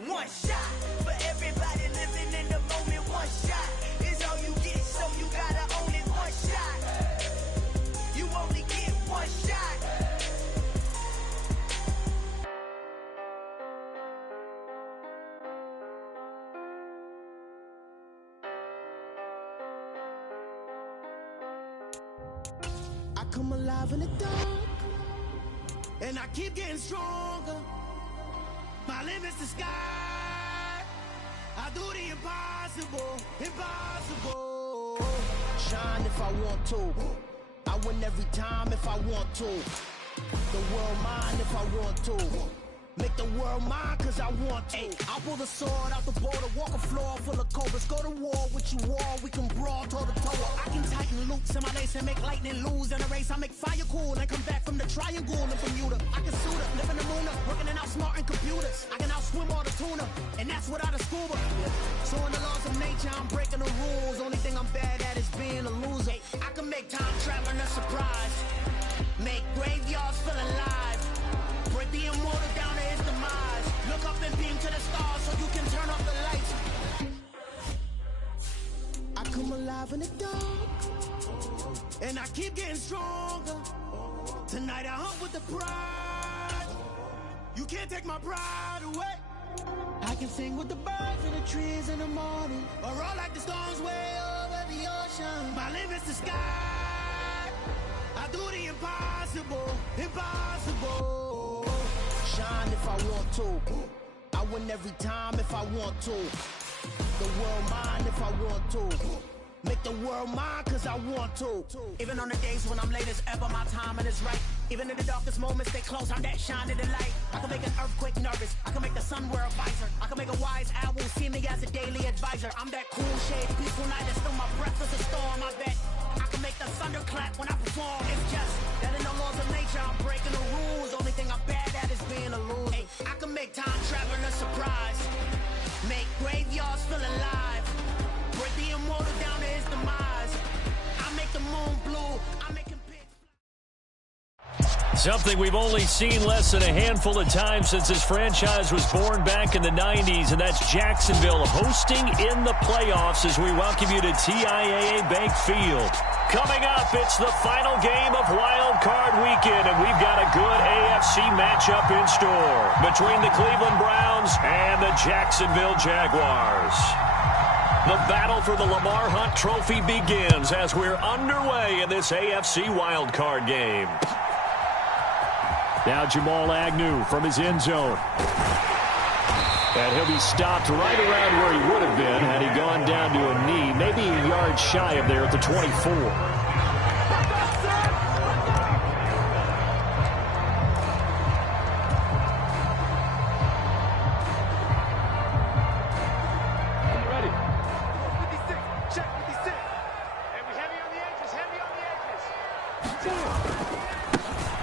One shot for everybody living in the moment. One shot is all you get, so you gotta own it. One shot, you only get one shot. I come alive in the dark, and I keep getting stronger. My limit's the sky. I do the impossible, impossible. Shine if I want to. I win every time if I want to. The world mine if I want to. Make the world mine cause I want to. I'll pull the sword out the border, walk a floor full of cobras. Go to war with you all, we can brawl toe to toe. I can tighten loops in my lace and make lightning lose in a race. I make fire cool and come back from the triangle in Bermuda. I can suit up, live in the moon up, working and outsmarting computers. I can outswim all the tuna, and that's without a scuba. So in the laws of nature, I'm breaking the rules. Only thing I'm bad at is being a loser. I can make time traveling a surprise, make graveyards feel alive, break the immortal down to his demise. Look up and beam to the stars so you can turn off the lights. I come alive in the dark, and I keep getting stronger. Tonight I hunt with the pride. You can't take my pride away. I can sing with the birds and the trees in the morning, or roll like the storms way over the ocean. My limit's the sky. I do the impossible, impossible. Shine if I want to. I win every time if I want to. The world mine if I want to. Make the world mine cause I want to. Even on the days when I'm late as ever, my timing is right. Even in the darkest moments, stay close, I'm that shining the light. I can make an earthquake nervous, I can make the sun wear a visor. I can make a wise owl see me as a daily advisor. I'm that cool shade, peaceful night, and still my breath is a storm. I bet I can make the thunder clap when I perform. It's just that in the laws of nature, I'm breaking the rules. Only thing I'm bad at is being a loser. Hey, I can make time traveling a surprise, make graveyards feel alive, break the immortal down to his demise. I make the moon blue, I make him pitch. Something we've only seen less than a handful of times since this franchise was born back in the 90s, and that's Jacksonville hosting in the playoffs as we welcome you to TIAA Bank Field. Coming up, it's the final game of Wild Card Weekend, and we've got a good AFC matchup in store between the Cleveland Browns and the Jacksonville Jaguars. The battle for the Lamar Hunt Trophy begins as we're underway in this AFC Wild Card game. Now Jamal Agnew from his end zone. And he'll be stopped right around where he would have been had he gone down to a knee, maybe a yard shy of there at the 24.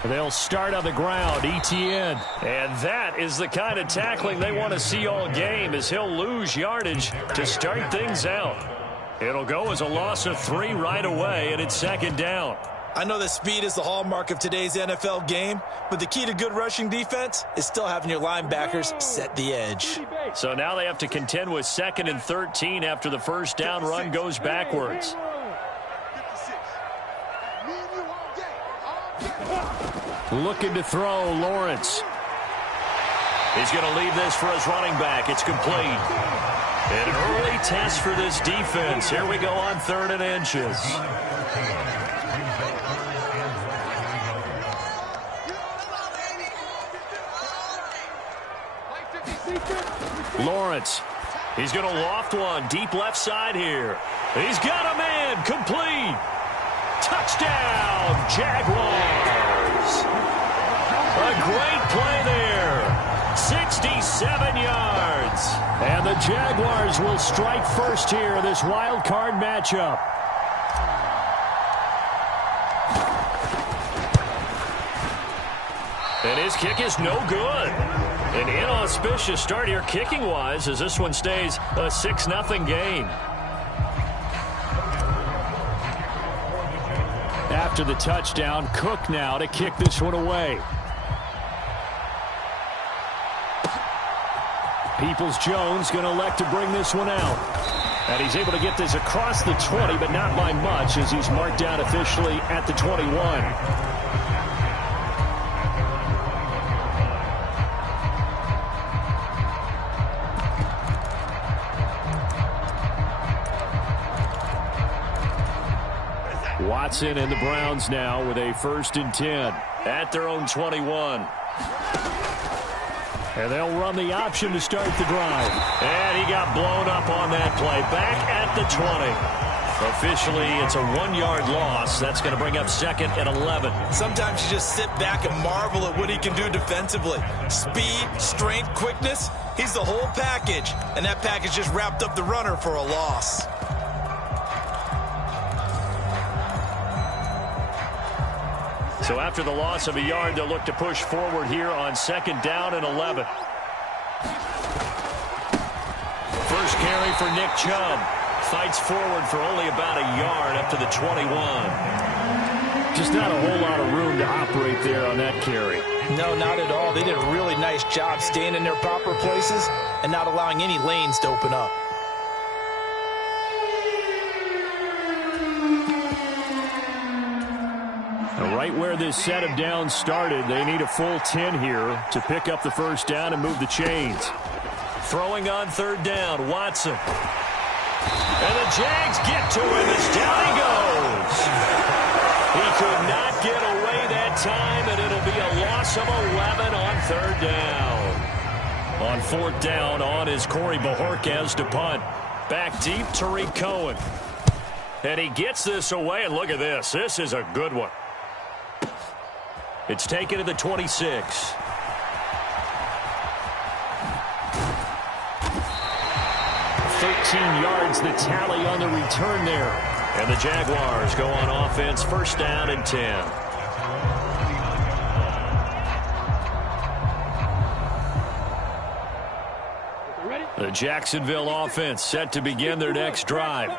They'll start on the ground, Etienne. And that is the kind of tackling they want to see all game, as he'll lose yardage to start things out. It'll go as a loss of 3 right away, and it's second down. I know that speed is the hallmark of today's NFL game, but the key to good rushing defense is still having your linebackers set the edge. So now they have to contend with 2nd and 13 after the first down run goes backwards. Looking to throw, Lawrence. He's going to leave this for his running back. It's complete. An early test for this defense. Here we go on 3rd and inches. Lawrence. He's going to loft one deep left side here. He's got a man. Complete. Touchdown, Jaguars. A great play there. 67 yards. And the Jaguars will strike first here in this wild card matchup. And his kick is no good. An inauspicious start here kicking-wise as this one stays a 6-0 game. After the touchdown, Cook now to kick this one away. Peoples-Jones going to elect to bring this one out. And he's able to get this across the 20, but not by much as he's marked down officially at the 21. Watson and the Browns now with a 1st and 10 at their own 21. And they'll run the option to start the drive. And he got blown up on that play. Back at the 20. Officially, it's a 1-yard loss. That's going to bring up 2nd and 11. Sometimes you just sit back and marvel at what he can do defensively. Speed, strength, quickness. He's the whole package. And that package just wrapped up the runner for a loss. So after the loss of a yard, they'll look to push forward here on 2nd down and 11. First carry for Nick Chubb. Fights forward for only about a yard up to the 21. Just not a whole lot of room to operate there on that carry. No, not at all. They did a really nice job staying in their proper places and not allowing any lanes to open up. Right where this set of downs started, they need a full 10 here to pick up the 1st down and move the chains. Throwing on 3rd down, Watson. And the Jags get to him as down he goes. He could not get away that time, and it'll be a loss of 11 on 3rd down. On 4th down, on is Corey Bojorquez to punt. Back deep, Tariq Cohen. And he gets this away, and look at this. This is a good one. It's taken to the 26. 13 yards the tally on the return there. And the Jaguars go on offense, 1st down and 10. The Jacksonville offense set to begin their next drive.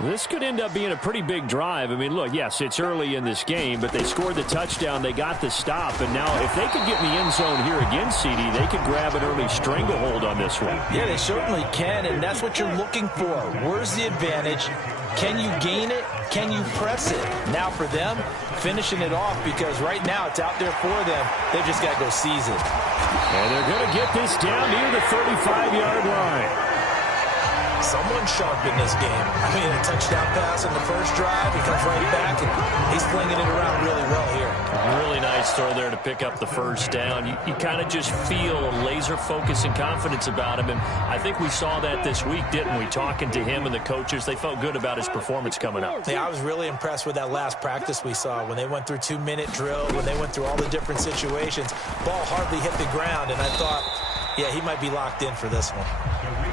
This could end up being a pretty big drive. I mean, look, yes, it's early in this game, but they scored the touchdown. They got the stop. And now if they could get in the end zone here again, CD, they could grab an early stranglehold on this one. Yeah, they certainly can, and that's what you're looking for. Where's the advantage? Can you gain it? Can you press it? Now for them, finishing it off, because right now it's out there for them. They've just got to go seize it. And they're going to get this down near the 35-yard line. Someone sharp in this game. I mean, a touchdown pass in the first drive. He comes right back, and he's flinging it around really well here. Really nice throw there to pick up the 1st down. You kind of just feel a laser focus and confidence about him, and I think we saw that this week, didn't we? Talking to him and the coaches, they felt good about his performance coming up. Yeah, I was really impressed with that last practice we saw when they went through 2-minute drill, when they went through all the different situations. Ball hardly hit the ground, and I thought, yeah, he might be locked in for this one.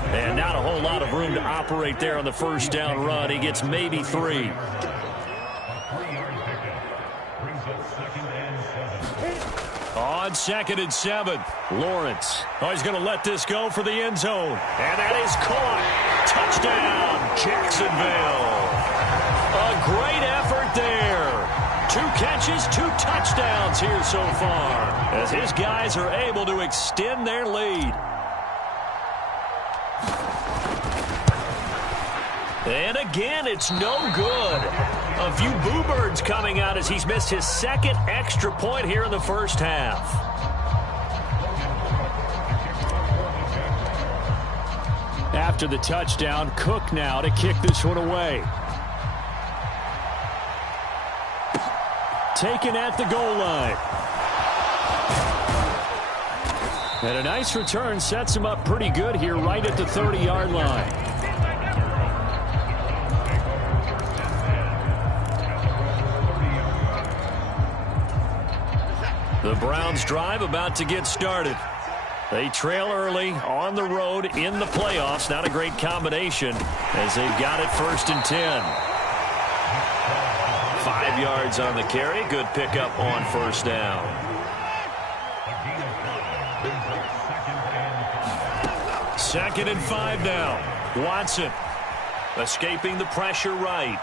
And not a whole lot of room to operate there on the 1st down run. He gets maybe 3. On 2nd and 7, Lawrence. Oh, he's going to let this go for the end zone. And that is caught. Touchdown, Jacksonville. A great effort there. 2 catches, 2 touchdowns here so far, as his guys are able to extend their lead. And again, it's no good. A few boo birds coming out as he's missed his 2nd extra point here in the 1st half. After the touchdown, Cook now to kick this one away. Taken at the goal line. And a nice return sets him up pretty good here right at the 30-yard line. The Browns drive about to get started. They trail early on the road in the playoffs. Not a great combination as they've got it 1st and 10. 5 yards on the carry. Good pickup on 1st down. Second and 5 now. Watson escaping the pressure right.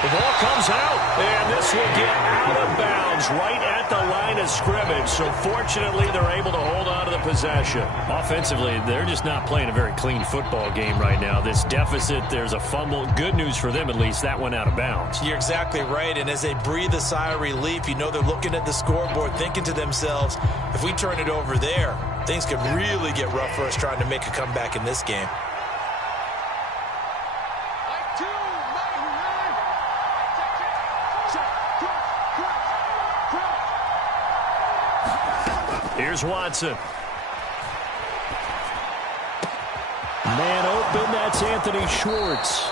The ball comes out, and this will get out of bounds right at the line of scrimmage. So fortunately, they're able to hold on to the possession. Offensively, they're just not playing a very clean football game right now. This deficit, there's a fumble. Good news for them, at least. That went out of bounds. You're exactly right, and as they breathe a sigh of relief, you know they're looking at the scoreboard, thinking to themselves, if we turn it over there, things could really get rough for us trying to make a comeback in this game. Here's Watson. Man open, that's Anthony Schwartz.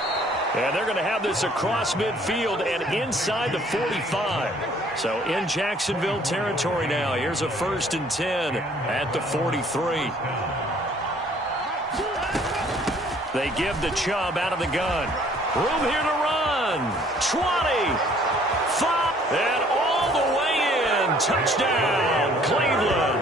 And they're going to have this across midfield and inside the 45. So in Jacksonville territory now. Here's a 1st and 10 at the 43. They give the Chubb out of the gun. Room here to run. 20. 5. And all the way in. Touchdown, Cleveland.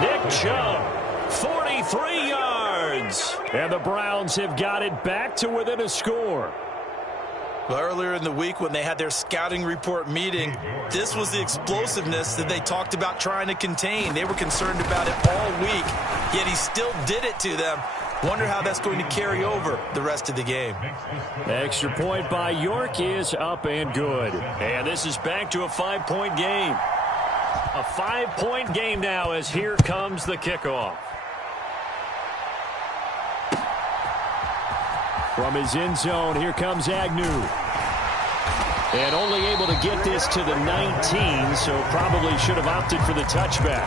Nick Chubb, 43 yards. And the Browns have got it back to within a score. Well, earlier in the week when they had their scouting report meeting, this was the explosiveness that they talked about trying to contain. They were concerned about it all week, yet he still did it to them. Wonder how that's going to carry over the rest of the game. Extra point by York is up and good. And this is back to a 5-point game. A 5-point game now as here comes the kickoff. From his end zone, here comes Agnew. And only able to get this to the 19, so probably should have opted for the touchback.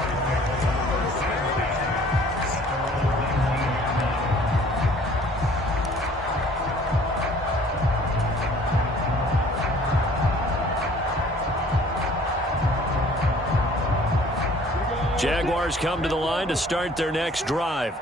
Jaguars come to the line to start their next drive.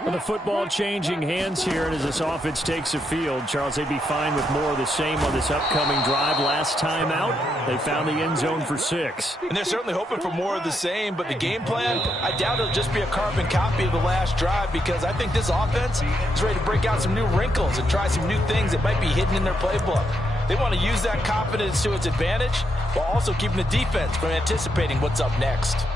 And the football changing hands here, and as this offense takes the field, Charles, they'd be fine with more of the same on this upcoming drive. Last time out, they found the end zone for 6. And they're certainly hoping for more of the same, but the game plan, I doubt it'll just be a carbon copy of the last drive, because I think this offense is ready to break out some new wrinkles and try some new things that might be hidden in their playbook. They want to use that confidence to its advantage while also keeping the defense from anticipating what's up next.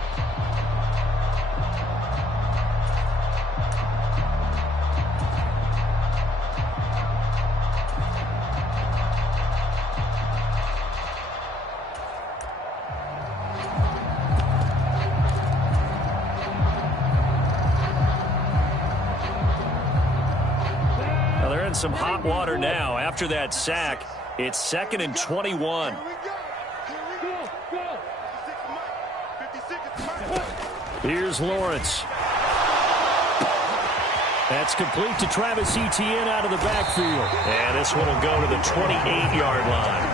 Some hot water now after that sack. It's 2nd and 21. Here's Lawrence. That's complete to Travis Etienne out of the backfield. And this one will go to the 28-yard line.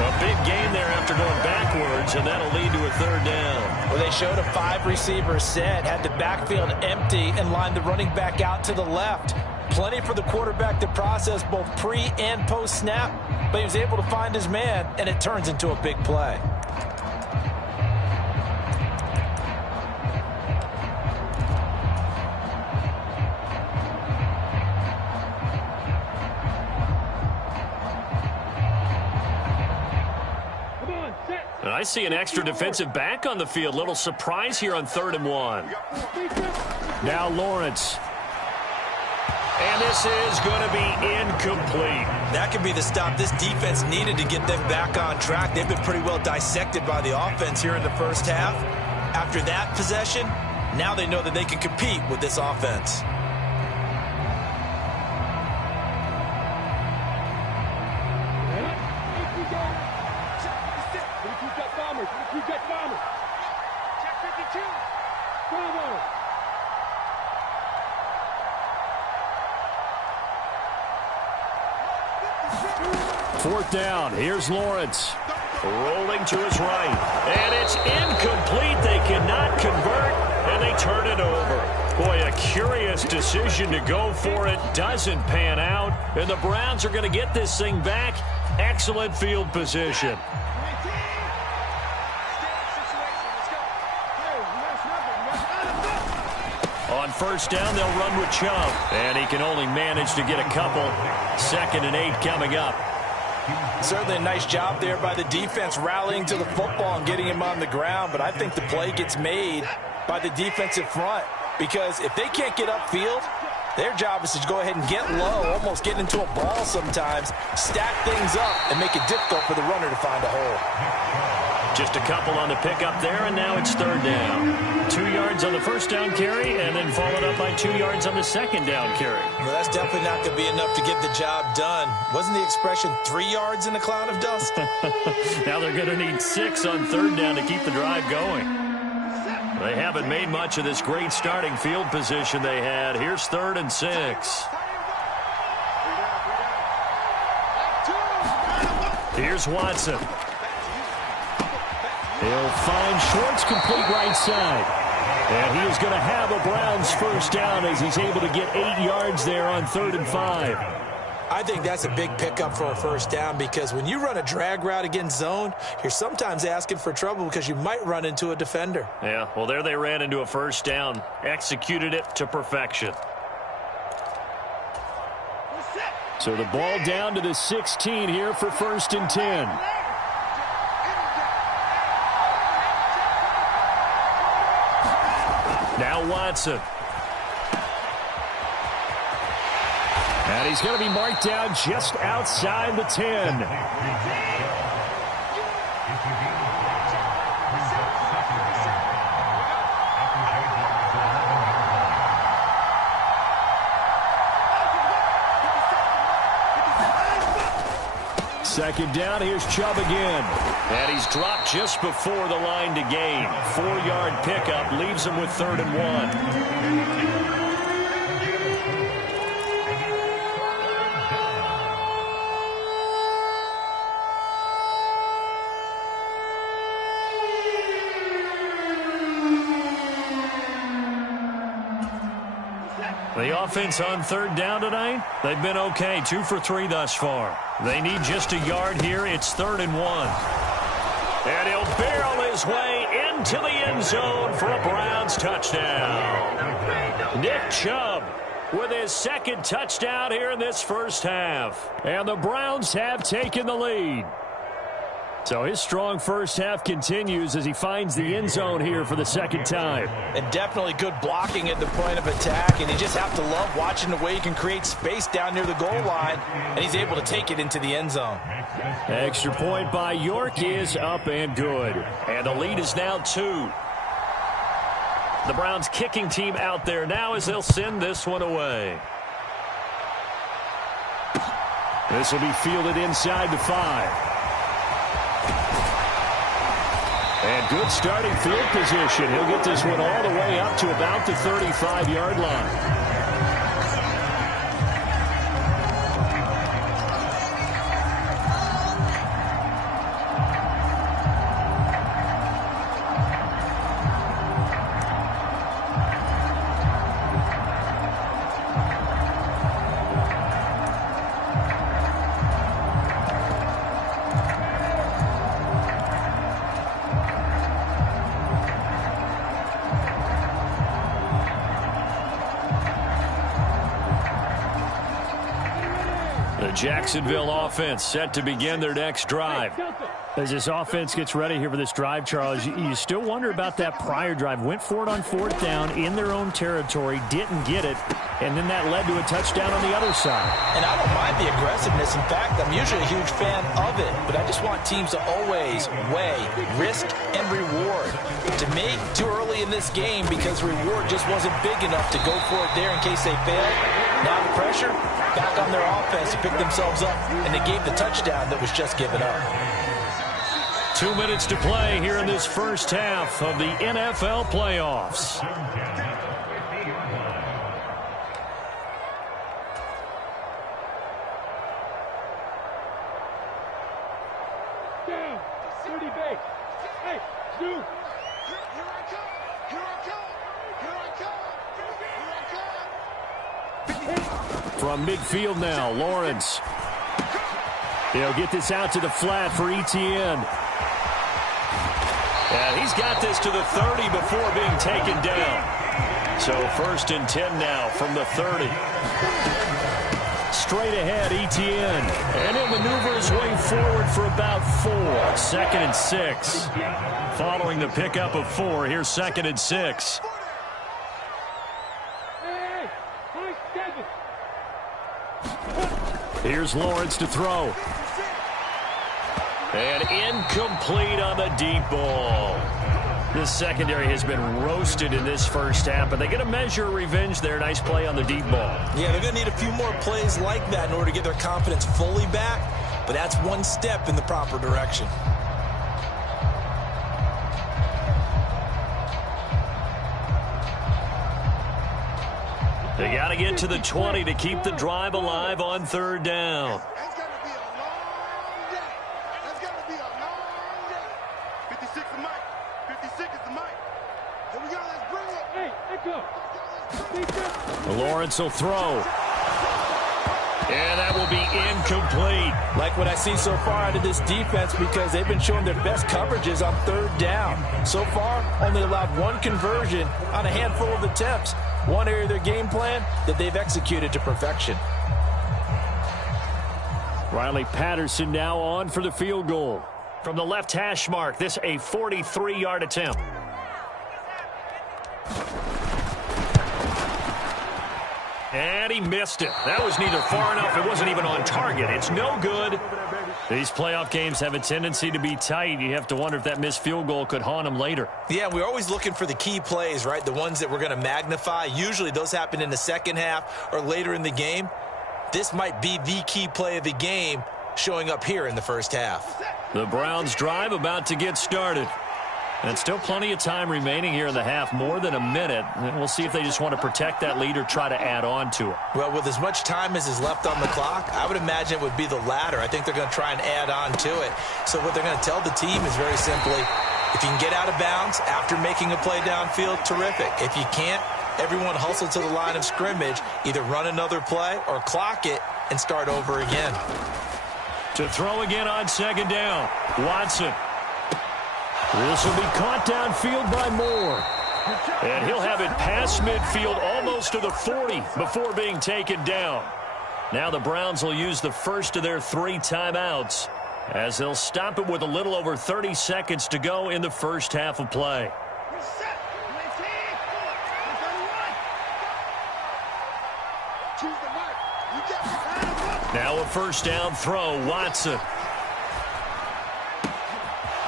A big gain there after going backwards, and that'll lead to a 3rd down. Well, they showed a 5-receiver set, had the backfield empty, and lined the running back out to the left. Plenty for the quarterback to process both pre- and post-snap, but he was able to find his man, and it turns into a big play. And I see an extra defensive back on the field. Little surprise here on 3rd and 1. Now Lawrence. And this is going to be incomplete. That could be the stop this defense needed to get them back on track. They've been pretty well dissected by the offense here in the first half. After that possession, now they know that they can compete with this offense. Fourth down. Here's Lawrence. Rolling to his right. And it's incomplete. They cannot convert, and they turn it over. Boy, a curious decision to go for it. Doesn't pan out. And the Browns are going to get this thing back. Excellent field position. On 1st down, they'll run with Chubb. And he can only manage to get a couple. 2nd and 8 coming up. Certainly a nice job there by the defense rallying to the football and getting him on the ground, but I think the play gets made by the defensive front because if they can't get upfield, their job is to go ahead and get low, almost get into a ball sometimes, stack things up, and make it difficult for the runner to find a hole. Just a couple on the pickup there, and now it's third down. 2 yards on the first down carry, and then followed up by 2 yards on the second down carry. Well, that's definitely not going to be enough to get the job done. Wasn't the expression 3 yards in a cloud of dust? Now they're going to need 6 on third down to keep the drive going. They haven't made much of this great starting field position they had. Here's 3rd and 6. Here's Watson. He'll find Schwartz complete right side. And he is going to have a Browns first down as he's able to get 8 yards there on 3rd and 5. I think that's a big pickup for a first down because when you run a drag route against zone, you're sometimes asking for trouble because you might run into a defender. Yeah, well, there they ran into a first down. Executed it to perfection. So the ball down to the 16 here for 1st and 10. Now Watson. And he's going to be marked down just outside the 10. Second down, here's Chubb again. And he's dropped just before the line to gain. 4-yard pickup leaves him with 3rd and 1. The offense on 3rd down tonight, they've been okay. 2 for 3 thus far. They need just a yard here. It's 3rd and 1. And he'll barrel his way into the end zone for a Browns touchdown. Nick Chubb with his 2nd touchdown here in this first half. And the Browns have taken the lead. So his strong first half continues as he finds the end zone here for the 2nd time. And definitely good blocking at the point of attack, and you just have to love watching the way he can create space down near the goal line, and he's able to take it into the end zone. Extra point by York is up and good. And the lead is now 2. The Browns kicking team out there now as they'll send this one away. This will be fielded inside the 5. And good starting field position. He'll get this one all the way up to about the 35-yard line. Jacksonville offense set to begin their next drive. As this offense gets ready here for this drive, Charles, you still wonder about that prior drive. Went for it on 4th down in their own territory, didn't get it, and then that led to a touchdown on the other side. And I don't mind the aggressiveness. In fact, I'm usually a huge fan of it, but I just want teams to always weigh risk and reward. To me, too early in this game because reward just wasn't big enough to go for it there in case they failed. Now the pressure back on their offense to pick themselves up, and they gave the touchdown that was just given up. 2 minutes to play here in this first half of the NFL playoffs. Down, 30 base. Hey, Stu. Here I come. Here I come. Here I come. Here I come. From midfield now, Lawrence. He'll get this out to the flat for Etienne. And he's got this to the 30 before being taken down. So 1st and 10 now from the 30. Straight ahead, Etienne. And he'll maneuver his way forward for about 4. 2nd and 6. Following the pickup of 4, here's 2nd and 6. Here's Lawrence to throw. And incomplete on the deep ball. This secondary has been roasted in this first half, but they get a measure of revenge there. Nice play on the deep ball. Yeah, they're going to need a few more plays like that in order to get their confidence fully back, but that's one step in the proper direction. They got to get to the 20 to keep the drive alive on 3rd down. That's got to be a long day. That's got to be a long day. 56 is the mic. 56 is the mic. Here we go. Let's bring it. Hey, let's go. Lawrence will throw. And that will be incomplete. Like what I see so far out of this defense, because they've been showing their best coverages on 3rd down. So far, only allowed 1 conversion on a handful of attempts. One area of their game plan that they've executed to perfection. Riley Patterson now on for the field goal. From the left hash mark, this a 43-yard attempt. And he missed it. That was neither far enough. It wasn't even on target. It's no good. These playoff games have a tendency to be tight. You have to wonder if that missed field goal could haunt them later. Yeah, we're always looking for the key plays, right? The ones that we're going to magnify. Usually those happen in the second half or later in the game. This might be the key play of the game showing up here in the first half. The Browns drive about to get started. And still plenty of time remaining here in the half, more than a minute. And we'll see if they just want to protect that lead or try to add on to it. Well, with as much time as is left on the clock, I would imagine it would be the latter. I think they're going to try and add on to it. So what they're going to tell the team is very simply, if you can get out of bounds after making a play downfield, terrific. If you can't, everyone hustle to the line of scrimmage, either run another play or clock it and start over again. To throw again on 2nd down, Watson. This will be caught downfield by Moore. And he'll have it past midfield almost to the 40 before being taken down. Now the Browns will use the first of their 3 timeouts as they'll stop it with a little over 30 seconds to go in the first half of play. Now a 1st down throw, Watson.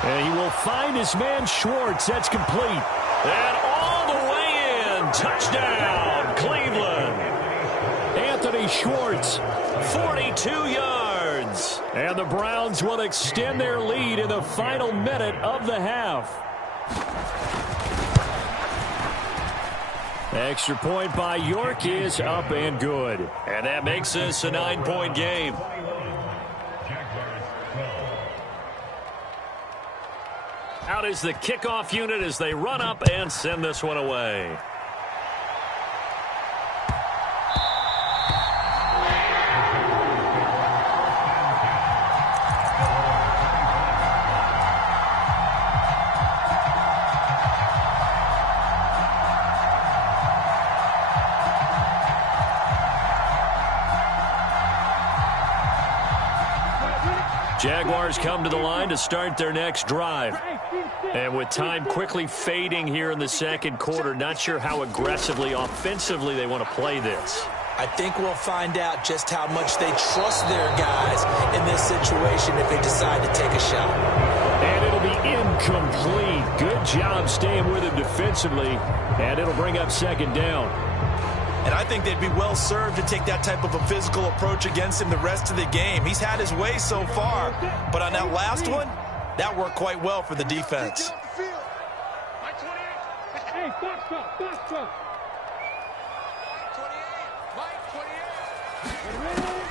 And he will find his man Schwartz. That's complete. And all the way in. Touchdown, Cleveland. Anthony Schwartz, 42 yards. And the Browns will extend their lead in the final minute of the half. Extra point by York is up and good. And that makes this a 9-point game. Out is the kickoff unit as they run up and send this one away. Jaguars come to the line to start their next drive. And with time quickly fading here in the second quarter, not sure how aggressively, offensively they want to play this. I think we'll find out just how much they trust their guys in this situation if they decide to take a shot. And it'll be incomplete. Good job staying with him defensively. And it'll bring up 2nd down. And I think they'd be well served to take that type of a physical approach against him the rest of the game. He's had his way so far, but on that last one, that worked quite well for the defense.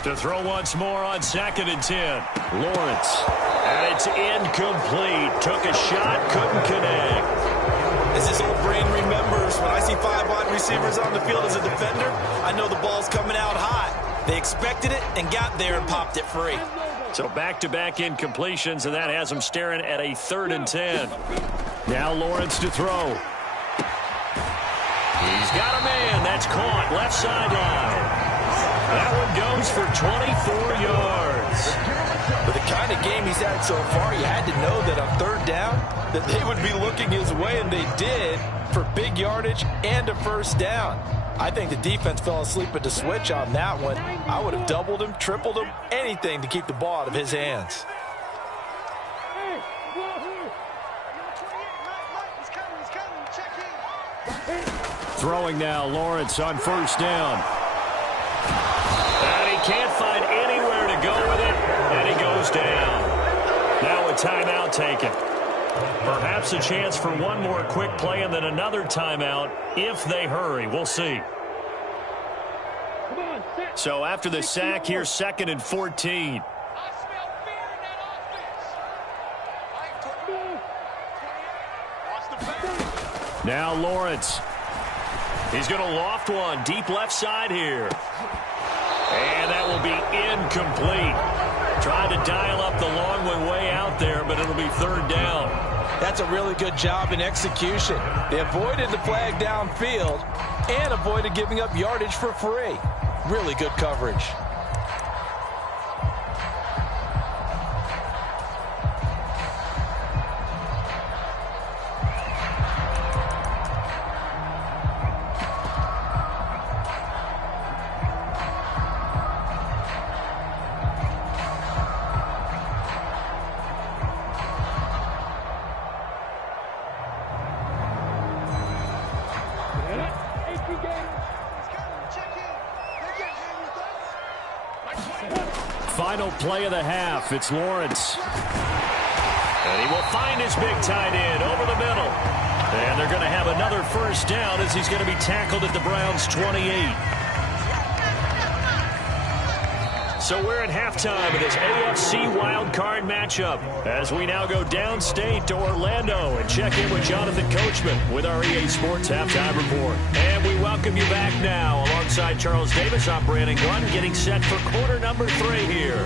To throw once more on 2nd and 10. Lawrence. And it's incomplete. Took a shot, couldn't connect. As his old brain remembers, when I see 5 wide receivers on the field as a defender, I know the ball's coming out hot. They expected it and got there and popped it free. So back-to-back incompletions, and that has them staring at a 3rd and 10. Now Lawrence to throw. He's got a man. That's caught. Left sideline. That one goes for 24 yards. With the kind of game he's had so far, you had to know that on third down that they would be looking his way, and they did, for big yardage and a first down. I think the defense fell asleep at the switch on that one. I would have doubled him, tripled him, anything to keep the ball out of his hands. Throwing now, Lawrence on first down. And he can't find anywhere to go with it, and he goes down. Now a timeout taken. Perhaps a chance for one more quick play and then another timeout if they hurry. We'll see. So after the sack, here's 2nd and 14. Now Lawrence. He's going to loft one deep left side here. And that will be incomplete. Trying to dial up the long one way out there, but it'll be third down. That's a really good job in execution. They avoided the flag downfield and avoided giving up yardage for free. Really good coverage. Final play of the half. It's Lawrence. And he will find his big tight end over the middle. And they're going to have another first down as he's going to be tackled at the Browns' 28. So we're at halftime of this AFC wildcard matchup as we now go downstate to Orlando and check in with Jonathan Coachman with our EA Sports Halftime Report. And we welcome you back now alongside Charles Davis. I'm Brandon Gunn getting set for quarter number 3 here.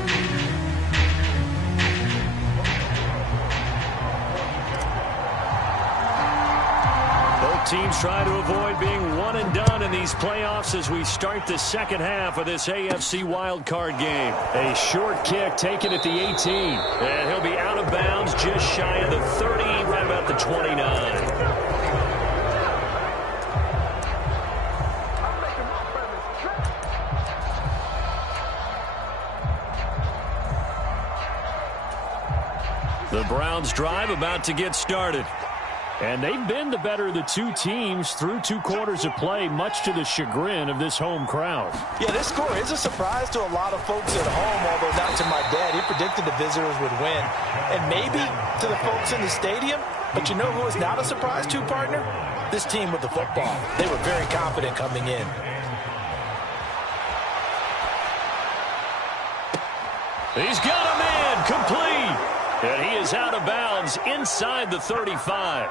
Teams try to avoid being one and done in these playoffs as we start the second half of this AFC wildcard game. A short kick taken at the 18. And he'll be out of bounds just shy of the 30, right about the 29. The Browns drive about to get started. And they've been the better of the two teams through 2 quarters of play, much to the chagrin of this home crowd. Yeah, this score is a surprise to a lot of folks at home, although not to my dad. He predicted the visitors would win. And maybe to the folks in the stadium. But you know who is not a surprise to, partner? This team with the football. They were very confident coming in. He's got a man complete. And he is out of bounds inside the 35.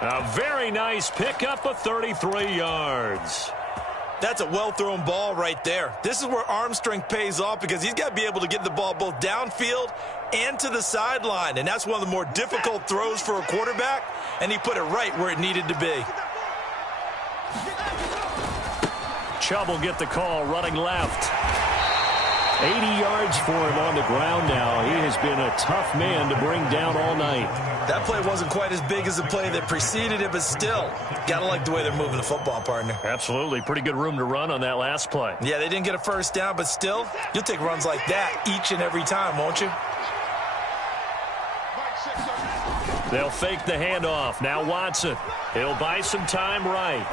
A very nice pickup of 33 yards. That's a well-thrown ball right there. This is where arm strength pays off because he's got to be able to get the ball both downfield and to the sideline. And that's one of the more difficult throws for a quarterback, and he put it right where it needed to be. Chubb will get the call running left. 80 yards for him on the ground now. He has been a tough man to bring down all night. That play wasn't quite as big as the play that preceded it, but still, got to like the way they're moving the football, partner. Absolutely. Pretty good room to run on that last play. Yeah, they didn't get a first down, but still, you'll take runs like that each and every time, won't you? They'll fake the handoff. Now Watson. He'll buy some time right.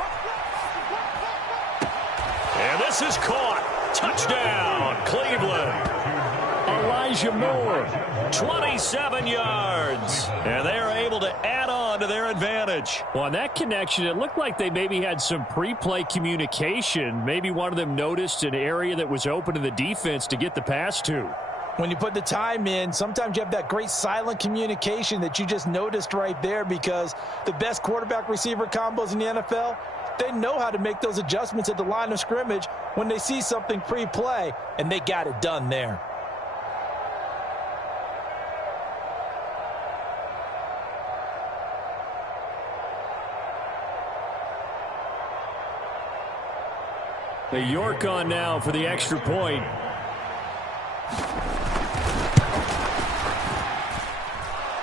And this is caught. Touchdown, Cleveland. Elijah Moore, 27 yards. And they are able to add on to their advantage. Well, on that connection, it looked like they maybe had some pre-play communication. Maybe one of them noticed an area that was open to the defense to get the pass to. When you put the time in, sometimes you have that great silent communication that you just noticed right there because the best quarterback-receiver combos in the NFL, they know how to make those adjustments at the line of scrimmage when they see something pre-play, and they got it done there. The York on now for the extra point.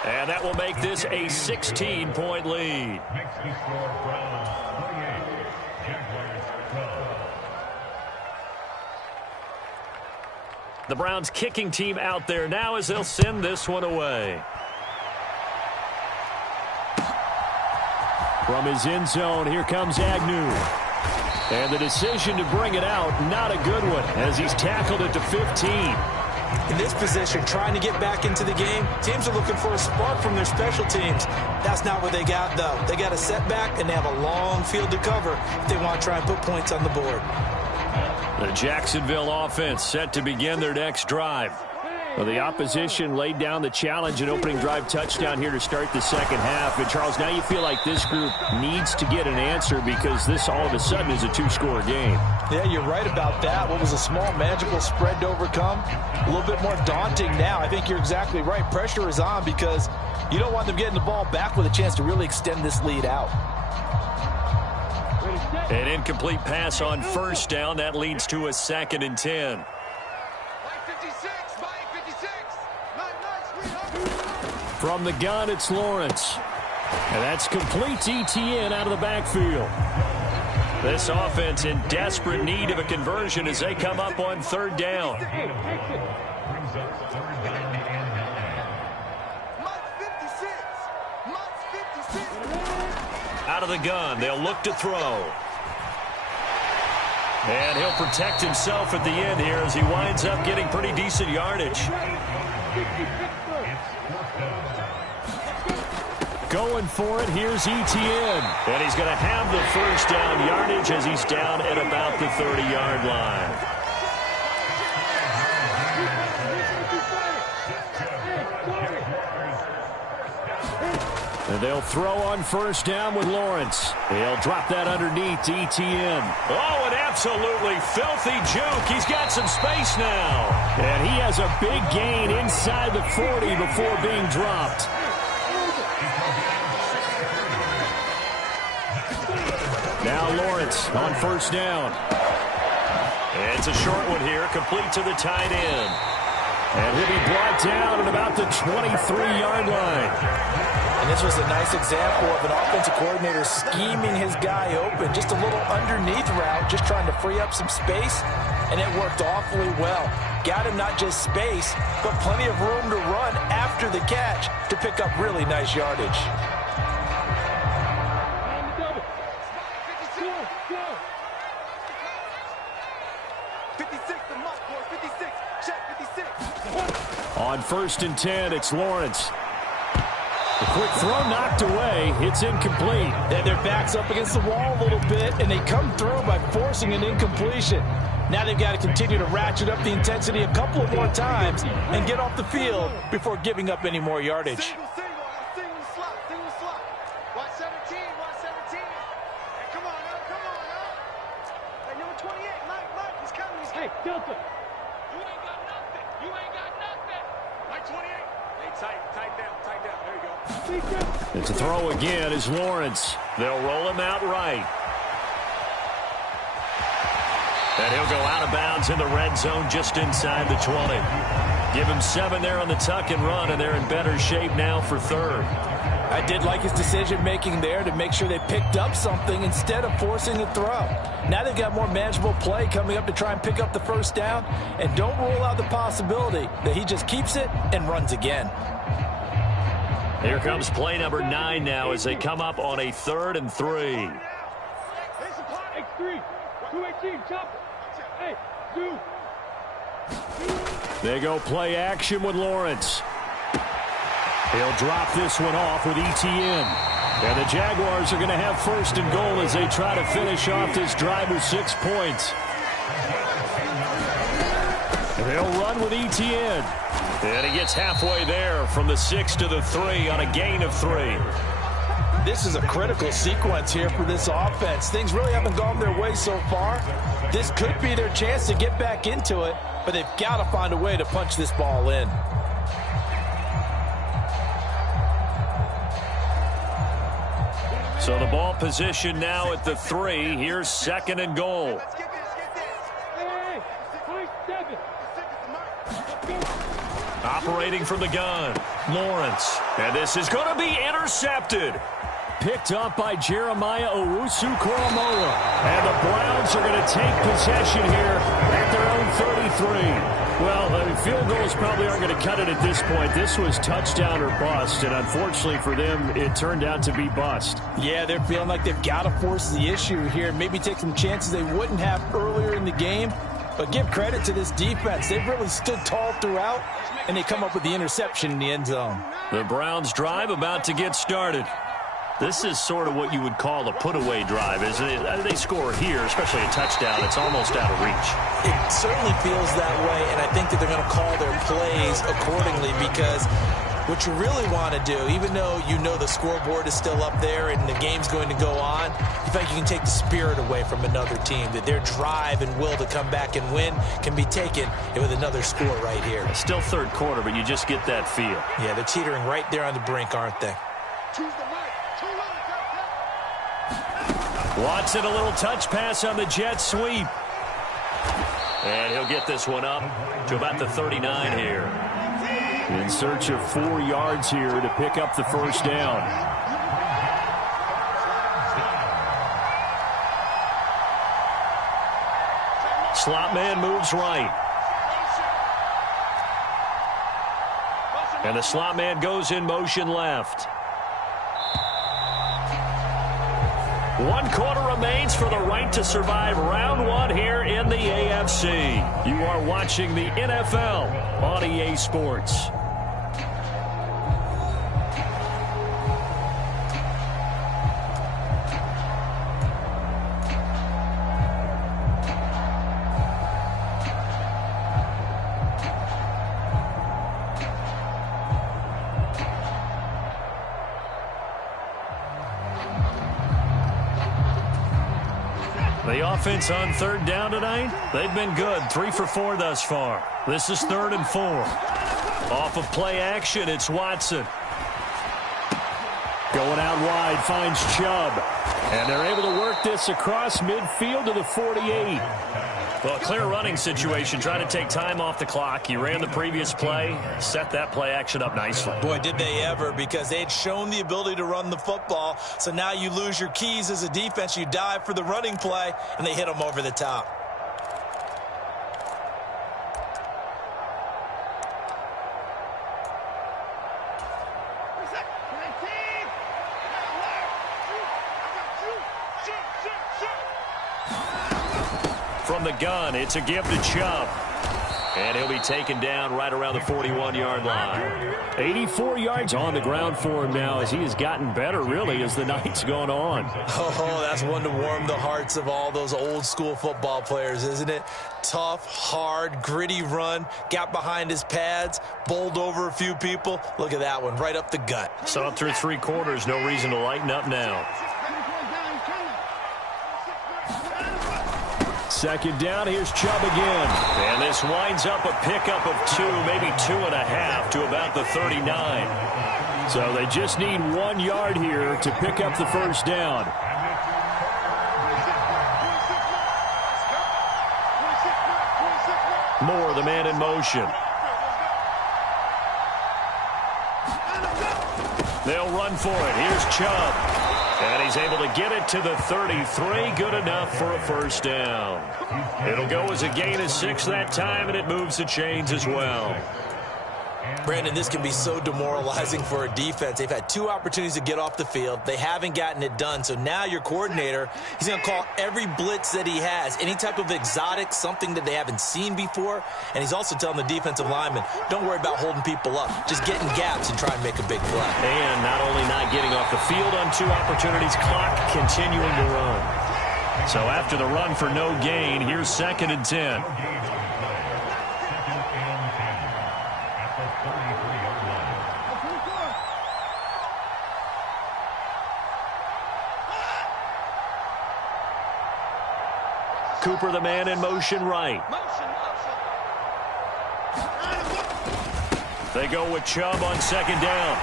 And that will make this a 16-point lead. The Browns kicking team out there now as they'll send this one away. From his end zone, here comes Agnew. And the decision to bring it out, not a good one, as he's tackled it to 15. In this position, trying to get back into the game, teams are looking for a spark from their special teams. That's not what they got, though. They got a setback, and they have a long field to cover if they want to try and put points on the board. The Jacksonville offense set to begin their next drive. Well, the opposition laid down the challenge and opening drive touchdown here to start the second half. And, Charles, now you feel like this group needs to get an answer because this all of a sudden is a two-score game. Yeah, you're right about that. What was a small, manageable spread to overcome, a little bit more daunting now. I think you're exactly right. Pressure is on because you don't want them getting the ball back with a chance to really extend this lead out. An incomplete pass on first down. That leads to a 2nd and 10. From the gun, it's Lawrence. And that's complete to ETN out of the backfield. This offense in desperate need of a conversion as they come up on 3rd down. Out of the gun, they'll look to throw. And he'll protect himself at the end here as he winds up getting pretty decent yardage. Going for it, here's ETN. And he's going to have the first down yardage as he's down at about the 30-yard line. And they'll throw on first down with Lawrence. He'll drop that underneath to ETN. Oh, an absolutely filthy juke. He's got some space now. And he has a big gain inside the 40 before being dropped. Now Lawrence on first down. And it's a short one here, complete to the tight end. And he'll be brought down at about the 23-yard line. And this was a nice example of an offensive coordinator scheming his guy open. Just a little underneath route, just trying to free up some space, and it worked awfully well. Got him not just space, but plenty of room to run after the catch to pick up really nice yardage. On 1st and 10, it's Lawrence. A quick throw knocked away. It's incomplete. And their back's up against the wall a little bit, and they come through by forcing an incompletion. Now they've got to continue to ratchet up the intensity a couple of more times and get off the field before giving up any more yardage. Single slot. Watch 17. Hey, come on now. Hey, number 28, Mike, he's coming. Hey, Delta. You ain't got nothing. Mike 28. Hey, tight down. There you go. It's a throw again as Lawrence. They'll roll him out right. And he'll go out of bounds in the red zone just inside the 20. Give him 7 there on the tuck and run, and they're in better shape now for 3rd. I did like his decision-making there to make sure they picked up something instead of forcing a throw. Now they've got more manageable play coming up to try and pick up the first down, and don't rule out the possibility that he just keeps it and runs again. Here comes play number 9 now as they come up on a 3rd and 3. They go play action with Lawrence. He'll drop this one off with ETN. And the Jaguars are going to have 1st and goal as they try to finish off this drive with 6 points. And they'll run with ETN. And he gets halfway there from the 6 to the 3 on a gain of 3. This is a critical sequence here for this offense. Things really haven't gone their way so far. This could be their chance to get back into it, but they've got to find a way to punch this ball in. So the ball position now at the 3. Here's 2nd and goal. Operating from the gun, Lawrence. And this is going to be intercepted. Picked up by Jeremiah Owusu-Koramoah. And the Browns are going to take possession here at their own 33. Well, field goals probably aren't going to cut it at this point. This was touchdown or bust, and unfortunately for them, it turned out to be bust. Yeah, they're feeling like they've got to force the issue here, maybe take some chances they wouldn't have earlier in the game. But give credit to this defense. They've really stood tall throughout, and they come up with the interception in the end zone. The Browns drive about to get started. This is sort of what you would call a put-away drive, isn't it? They score here, especially a touchdown. It's almost out of reach. It certainly feels that way, and I think that they're going to call their plays accordingly because what you really want to do, even though you know the scoreboard is still up there and the game's going to go on, you think you can take the spirit away from another team, that their drive and will to come back and win can be taken with another score right here. It's still third quarter, but you just get that feel. Yeah, they're teetering right there on the brink, aren't they? Watson, a little touch pass on the jet sweep. And he'll get this one up to about the 39 here. In search of 4 yards here to pick up the first down. Slot man moves right. And the slot man goes in motion left. 1 quarter remains for the right to survive round 1 here in the AFC. You are watching the NFL on EA Sports. The offense on third down tonight, they've been good. 3 for 4 thus far. This is 3rd and 4. Off of play action, it's Watson. Going out wide, finds Chubb. And they're able to work this across midfield to the 48. Well, a clear running situation, trying to take time off the clock. He ran the previous play, set that play action up nicely. Boy, did they ever, because they had shown the ability to run the football. So now you lose your keys as a defense. You dive for the running play, and they hit them over the top. From the gun, it's a give to Chubb. And he'll be taken down right around the 41-yard line. 84 yards on the ground for him now as he has gotten better, really, as the night's gone on. Oh, that's one to warm the hearts of all those old-school football players, isn't it? Tough, hard, gritty run, got behind his pads, bowled over a few people. Look at that one, right up the gut. So up through 3 quarters, no reason to lighten up now. Second down, here's Chubb again. And this winds up a pickup of 2, maybe 2.5 to about the 39. So they just need 1 yard here to pick up the first down. Moore, the man in motion. They'll run for it. Here's Chubb. And he's able to get it to the 33. Good enough for a first down. It'll go as a gain of 6 that time, and it moves the chains as well. Brandon, this can be so demoralizing for a defense. They've had 2 opportunities to get off the field. They haven't gotten it done. So now your coordinator, he's going to call every blitz that he has, any type of exotic, something that they haven't seen before. And he's also telling the defensive lineman, don't worry about holding people up. Just get in gaps and try and make a big play. And not only not getting off the field on 2 opportunities, clock continuing to run. So after the run for no gain, here's 2nd and 10. Cooper, the man in motion right. They go with Chubb on 2nd down.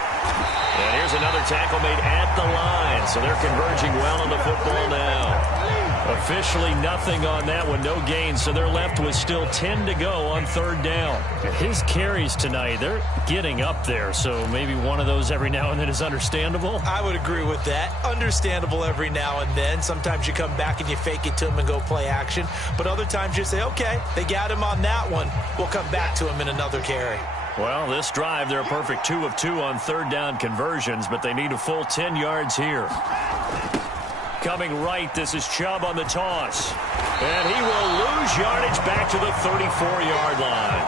And here's another tackle made at the line. So they're converging well on the football now. Officially nothing on that one, no gain, so they're left with still 10 to go on third down. His carries tonight, they're getting up there, so maybe one of those every now and then is understandable. I would agree with that. Understandable every now and then. Sometimes you come back and you fake it to him and go play action, but other times you say, okay, they got him on that one. We'll come back to him in another carry. Well, this drive, they're a perfect 2 of 2 on third down conversions, but they need a full 10 yards here. Coming right, this is Chubb on the toss. And he will lose yardage back to the 34-yard line.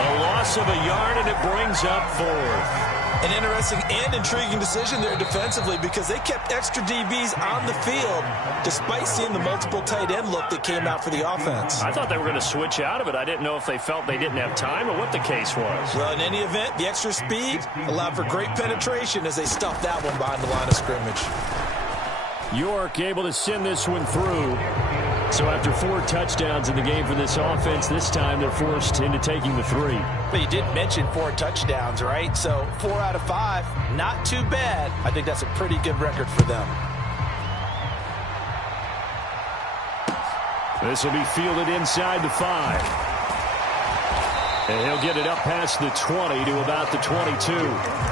A loss of a yard, and it brings up fourth. An interesting and intriguing decision there defensively because they kept extra DBs on the field despite seeing the multiple tight end look that came out for the offense. I thought they were going to switch out of it. I didn't know if they felt they didn't have time or what the case was. Well, in any event, the extra speed allowed for great penetration as they stuffed that one behind the line of scrimmage. York able to send this one through. So after 4 touchdowns in the game for this offense, this time they're forced into taking the 3. But you did mention 4 touchdowns, right? So 4 out of 5, not too bad. I think that's a pretty good record for them. This will be fielded inside the 5. And he'll get it up past the 20 to about the 22.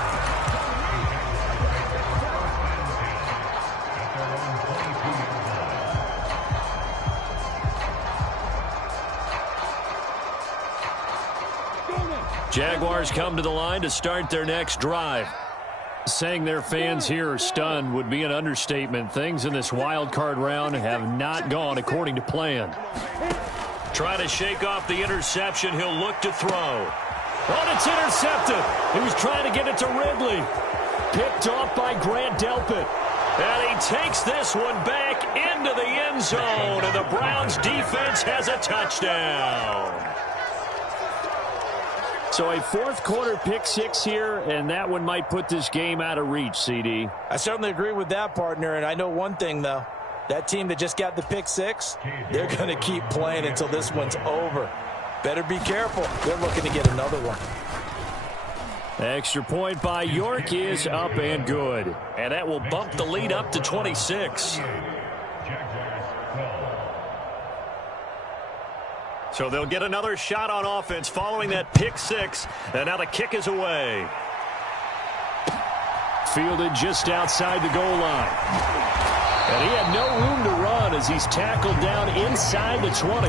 Jaguars come to the line to start their next drive. Saying their fans here are stunned would be an understatement. Things in this wild card round have not gone according to plan. Trying to shake off the interception. He'll look to throw. Oh, it's intercepted. He was trying to get it to Ridley. Picked off by Grant Delpit. And he takes this one back into the end zone. And the Browns defense has a touchdown. So a fourth quarter pick 6 here, and that one might put this game out of reach, CD. I certainly agree with that, partner, and I know one thing, though. That team that just got the pick 6, they're going to keep playing until this one's over. Better be careful. They're looking to get another one. Extra point by York is up and good. And that will bump the lead up to 26. So they'll get another shot on offense following that pick 6. And now the kick is away. Fielded just outside the goal line. And he had no room to run as he's tackled down inside the 20.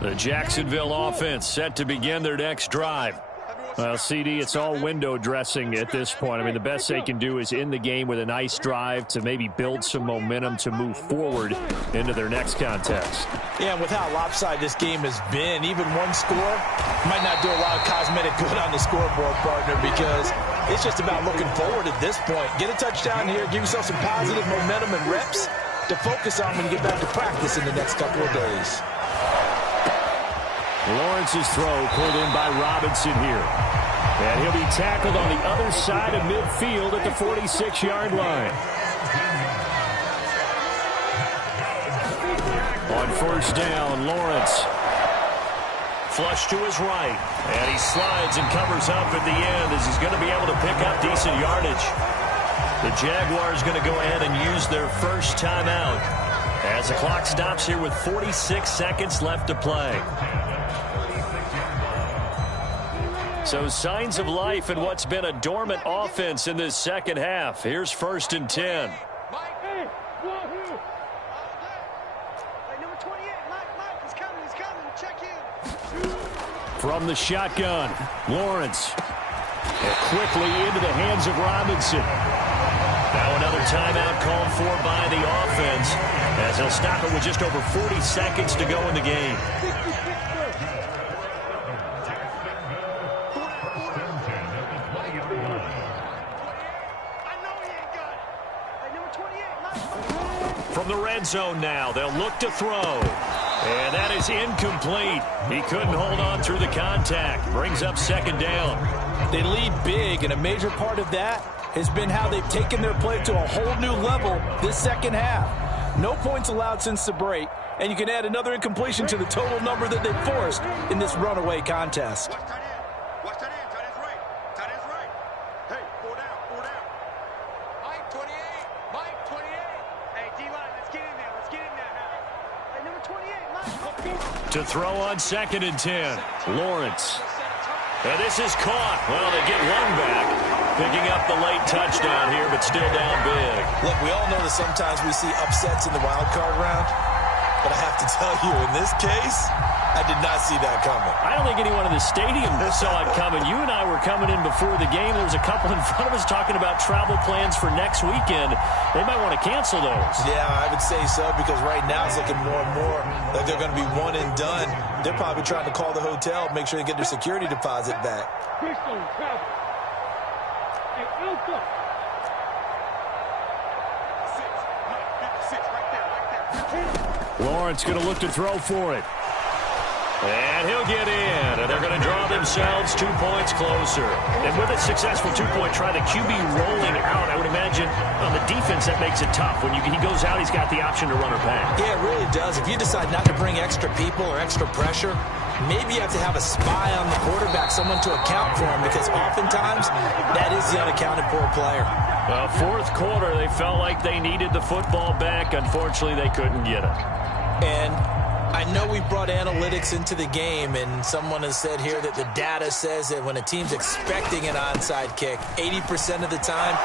The Jacksonville offense set to begin their next drive. Well, CD, it's all window dressing at this point. I mean, the best they can do is end the game with a nice drive to maybe build some momentum to move forward into their next contest. Yeah, and with how lopsided this game has been, even one score might not do a lot of cosmetic good on the scoreboard, partner, because it's just about looking forward at this point. Get a touchdown here, give yourself some positive momentum and reps to focus on when you get back to practice in the next couple of days. Lawrence's throw pulled in by Robinson here. And he'll be tackled on the other side of midfield at the 46-yard line. On first down, Lawrence. Flush to his right. And he slides and covers up at the end as he's going to be able to pick up decent yardage. The Jaguars going to go ahead and use their first timeout as the clock stops here with 46 seconds left to play. So signs of life in what's been a dormant offense in this second half. Here's 1st and 10. Hey, number 28, Mike, he's coming, check in. From the shotgun, Lawrence. And quickly into the hands of Robinson. Now another timeout called for by the offense as they'll stop it with just over 40 seconds to go in the game. From the red zone now, they'll look to throw. And that is incomplete. He couldn't hold on through the contact. Brings up 2nd down. They lead big, and a major part of that has been how they've taken their play to a whole new level this second half. No points allowed since the break, and you can add another incompletion to the total number that they forced in this runaway contest. Watch tight end. Watch tight end. Tight end's right. Tight end's right. Hey, 4 down. 4 down. Mike 28. Mike 28. Hey, D-line, let's get in there. Let's get in there now. Hey, number 28, Mike. To throw on 2nd and 10. Lawrence. And this is caught. Well, they get one back. Picking up the late touchdown here, but still down big. Look, we all know that sometimes we see upsets in the wild card round, but I have to tell you, in this case, I did not see that coming. I don't think anyone in the stadium saw it coming. You and I were coming in before the game. There was a couple in front of us talking about travel plans for next weekend. They might want to cancel those. Yeah, I would say so, because right now it's looking more and more like they're going to be one and done. They're probably trying to call the hotel, make sure they get their security deposit back. Lawrence going to look to throw for it. And he'll get in, and they're going to draw themselves 2 points closer. And with a successful 2-point try, the QB rolling out, I would imagine on the defense that makes it tough. When he goes out, he's got the option to run or pass. Yeah, it really does. If you decide not to bring extra people or extra pressure, maybe you have to have a spy on the quarterback, someone to account for him, because oftentimes that is the unaccounted for player. Well, 4th quarter, they felt like they needed the football back. Unfortunately, they couldn't get it. And I know we brought analytics into the game, and someone has said here that the data says that when a team's expecting an onside kick, 80% of the time,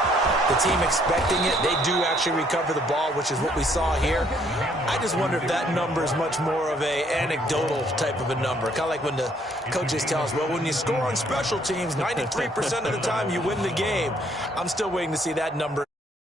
the team expecting it, they do actually recover the ball, which is what we saw here. I just wonder if that number is much more of a anecdotal type of a number. Kind of like when the coaches tell us, well, when you score on special teams, 93% of the time you win the game. I'm still waiting to see that number.